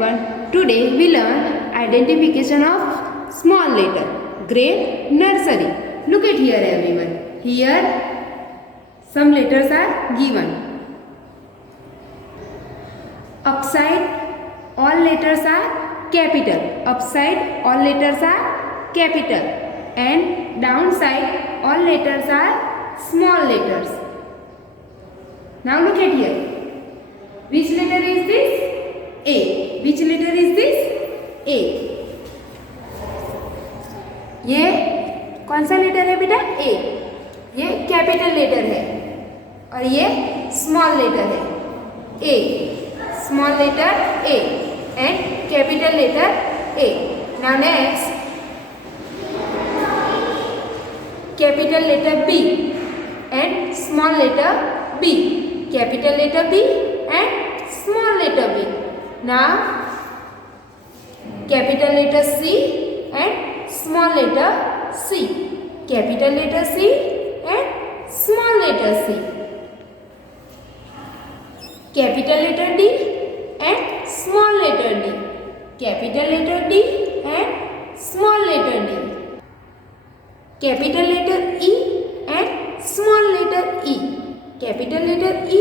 everyone. Today we learn identification of small letter. Grade nursery. Look at here everyone. Here some letters are given. Upside all letters are capital. Upside all letters are capital. And downside all letters are small letters. Now look at here. Which letter is this? A. Which letter is this? A. ये कौन सा letter है बेटा? A. ये capital letter है और ये small letter है. A. Small letter A and capital letter A. Now next, capital letter B and small letter B. Capital letter B and small letter B. Now capital letter C and small letter C. Capital letter C and small letter C. Capital letter D and small letter D. Capital letter D and small letter D. Capital letter E and small letter E. Capital letter E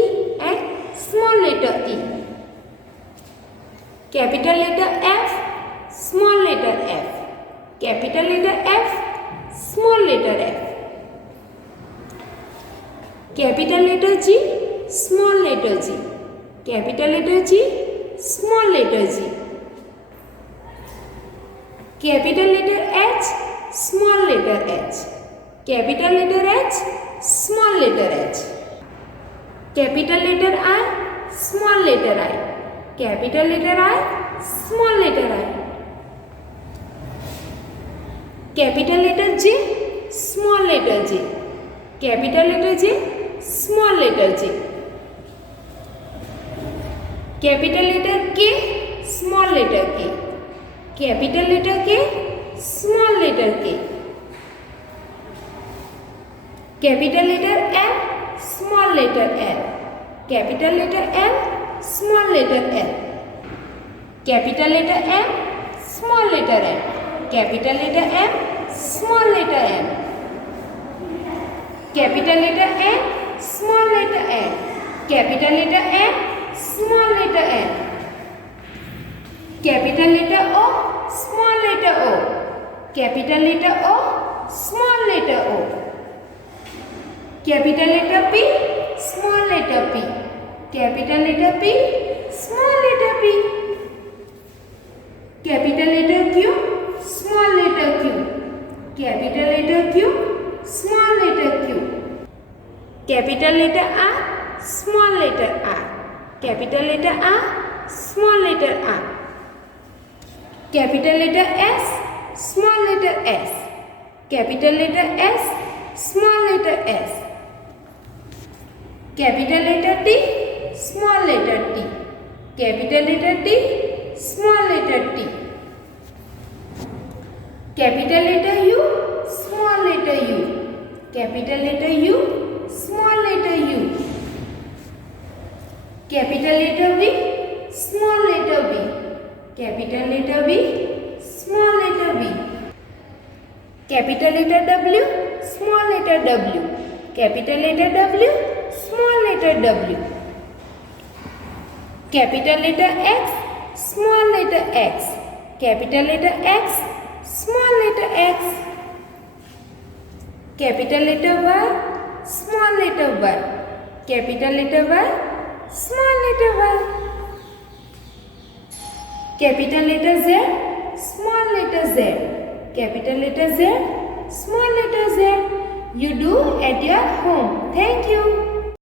and small letter E. Capital letter F, small letter F. Capital letter F, small letter F. Capital letter G, small letter G. Capital letter G, small letter G. Capital letter H, small letter H. Capital letter H, small letter H. Capital letter I, small letter I. Capital letter I, small letter I. Capital letter J, small letter J. Capital letter J, small letter J. Capital letter K, small letter K. Capital letter K, small letter K. Capital letter L, small letter L. Capital letter L, small letter L. Capital letter M, small letter M. Capital letter M, small letter M. Capital letter N, small letter N. Capital letter N, small letter N. Capital letter O, small letter O. Capital letter O, small letter O. Capital letter P, small letter P. Capital letter P, small letter P. Capital letter Q, small letter Q. Capital letter Q, small letter Q. Capital letter R, small letter R. Capital letter R, small letter R. Capital letter S, small letter S. Capital letter S, small letter S. Capital letter T, small letter T. Capital letter T, small letter T. Capital letter U, small letter U. Capital letter U, small letter U. Capital letter V, small letter V. Capital letter V, small letter V. Capital letter W, small letter W. Capital letter W, small letter W. Capital letter X, small letter X. Capital letter X, small letter X. Capital letter Y, small letter Y. Capital letter Y, small letter Y. Capital letter Z, small letter Z. Capital letter Z, small letter Z. You do at your home. Thank you.